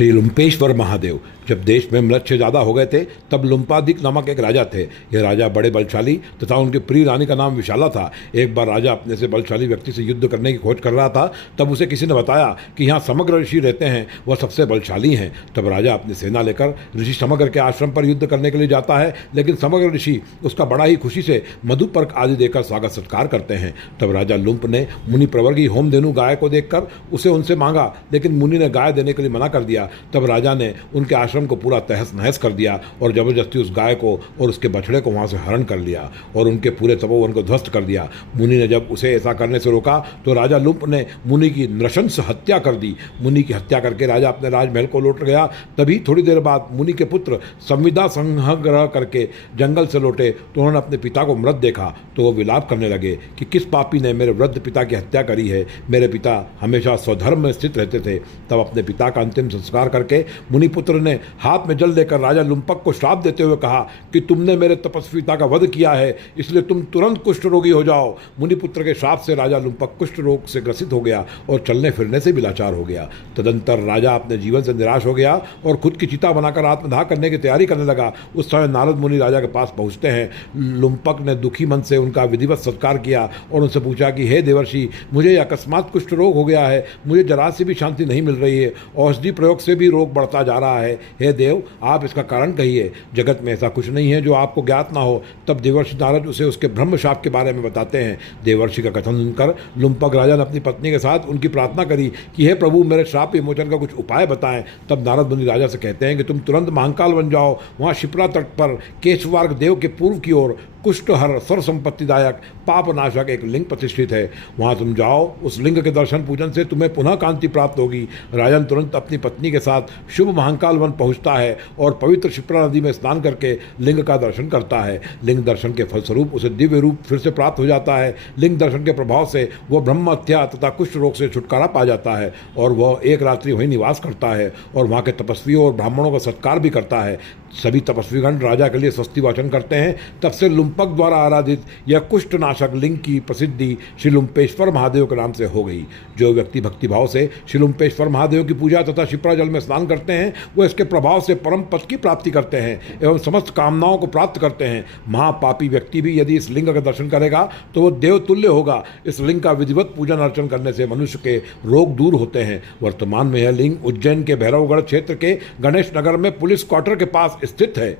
श्री लुम्पेश्वर महादेव। जब देश में मृत्यु ज़्यादा हो गए थे तब लुम्पादिक नामक एक राजा थे। ये राजा बड़े बलशाली तथा उनकी प्रिय रानी का नाम विशाला था। एक बार राजा अपने से बलशाली व्यक्ति से युद्ध करने की खोज कर रहा था। तब उसे किसी ने बताया कि यहाँ समग्र ऋषि रहते हैं, वह सबसे बलशाली हैं। तब राजा अपनी सेना लेकर ऋषि समग्र के आश्रम पर युद्ध करने के लिए जाता है, लेकिन समग्र ऋषि उसका बड़ा ही खुशी से मधुपर्क आदि देकर स्वागत सत्कार करते हैं। तब राजा लुम्प ने मुनि प्रवर की होमधेनु गाय को देखकर उसे उनसे मांगा, लेकिन मुनि ने गाय देने के लिए मना कर दिया। तब राजा ने उनके आश्रम को पूरा तहस नहस कर दिया और जबरदस्ती उस गाय को और उसके बछड़े को वहां से हरण कर लिया और उनके पूरे तपोवन को ध्वस्त कर दिया। मुनि ने जब उसे ऐसा करने से रोका तो राजा लुम्प ने मुनि की नृशंस हत्या कर दी। मुनि की हत्या करके राजा अपने राजमहल को लौट गया। तभी थोड़ी देर बाद मुनि के पुत्र संविदा संग्रह करके जंगल से लौटे तो उन्होंने अपने पिता को मृत देखा तो वो विलाप करने लगे कि किस पापी ने मेरे वृद्ध पिता की हत्या करी है। मेरे पिता हमेशा स्वधर्म में स्थित रहते थे। तब अपने पिता का अंतिम संस्कार करके मुनिपुत्र ने हाथ में जल लेकर राजा लुम्पक को श्राप देते हुए कहा कि तुमने मेरे तपस्वी पिता का वध किया है, इसलिए तुम तुरंत कुष्ठ रोगी हो जाओ। मुनिपुत्र के श्राप से राजा लुम्पक कुष्ठ रोग से ग्रसित हो गया और चलने फिरने से भी लाचार हो गया। तदंतर राजा अपने जीवन से निराश हो गया और खुद की चिता बनाकर आत्मदाह करने की तैयारी करने लगा। उस समय नारद मुनि राजा के पास पहुंचते हैं। लुम्पक ने दुखी मन से उनका विधिवत सत्कार किया और उनसे पूछा कि हे देवर्षि, मुझे अकस्मात कुष्ठ रोग हो गया है, मुझे जरा से भी शांति नहीं मिल रही है, औषधि प्रयोग से भी रोग बढ़ता जा रहा है। हे देव, आप इसका कारण कहिए, जगत में ऐसा कुछ नहीं है जो आपको ज्ञात ना हो। तब देवर्षि नारद उसे उसके ब्रह्म शाप के बारे में बताते हैं। देवर्षि का कथन सुनकर लुम्पक राजा ने अपनी पत्नी के साथ उनकी प्रार्थना करी कि हे प्रभु, मेरे श्राप विमोचन का कुछ उपाय बताएं। तब नारद मुनि राजा से कहते हैं कि तुम तुरंत महाकाल बन जाओ। वहाँ शिप्रा तट पर केशवार्क देव के पूर्व की ओर कुष्ठहर सर्व संपत्तिदायक पापनाशक एक लिंग प्रतिष्ठित है, वहां तुम जाओ। उस लिंग के दर्शन पूजन से तुम्हें पुनः कांति प्राप्त होगी। राजन तुरंत अपनी पत्नी के साथ शुभ महाकाल वन पहुंचता है और पवित्र शिप्रा नदी में स्नान करके लिंग का दर्शन करता है। लिंग दर्शन के फलस्वरूप उसे दिव्य रूप फिर से प्राप्त हो जाता है। लिंग दर्शन के प्रभाव से वह ब्रह्म हत्या तथा कुष्ठ रोग से छुटकारा पा जाता है और वह एक रात्रि वहीं निवास करता है और वहाँ के तपस्वियों और ब्राह्मणों का सत्कार भी करता है। सभी तपस्वीगण राजा के लिए स्वस्ति वाचन करते हैं। तब से लुम्पक द्वारा आराधित यह कुष्ठनाशक लिंग की प्रसिद्धि श्री लुम्पेश्वर महादेव के नाम से हो गई। जो व्यक्ति भक्तिभाव से श्री लुम्पेश्वर महादेव की पूजा तथा शिप्रा जल में स्नान करते हैं वो इसके प्रभाव से परम पद की प्राप्ति करते हैं एवं समस्त कामनाओं को प्राप्त करते हैं। महापापी व्यक्ति भी यदि इस लिंग का दर्शन करेगा तो वो देवतुल्य होगा। इस लिंग का विधिवत पूजन अर्चन करने से मनुष्य के रोग दूर होते हैं। वर्तमान में यह लिंग उज्जैन के भैरवगढ़ क्षेत्र के गणेश नगर में पुलिस क्वार्टर के पास स्थित है।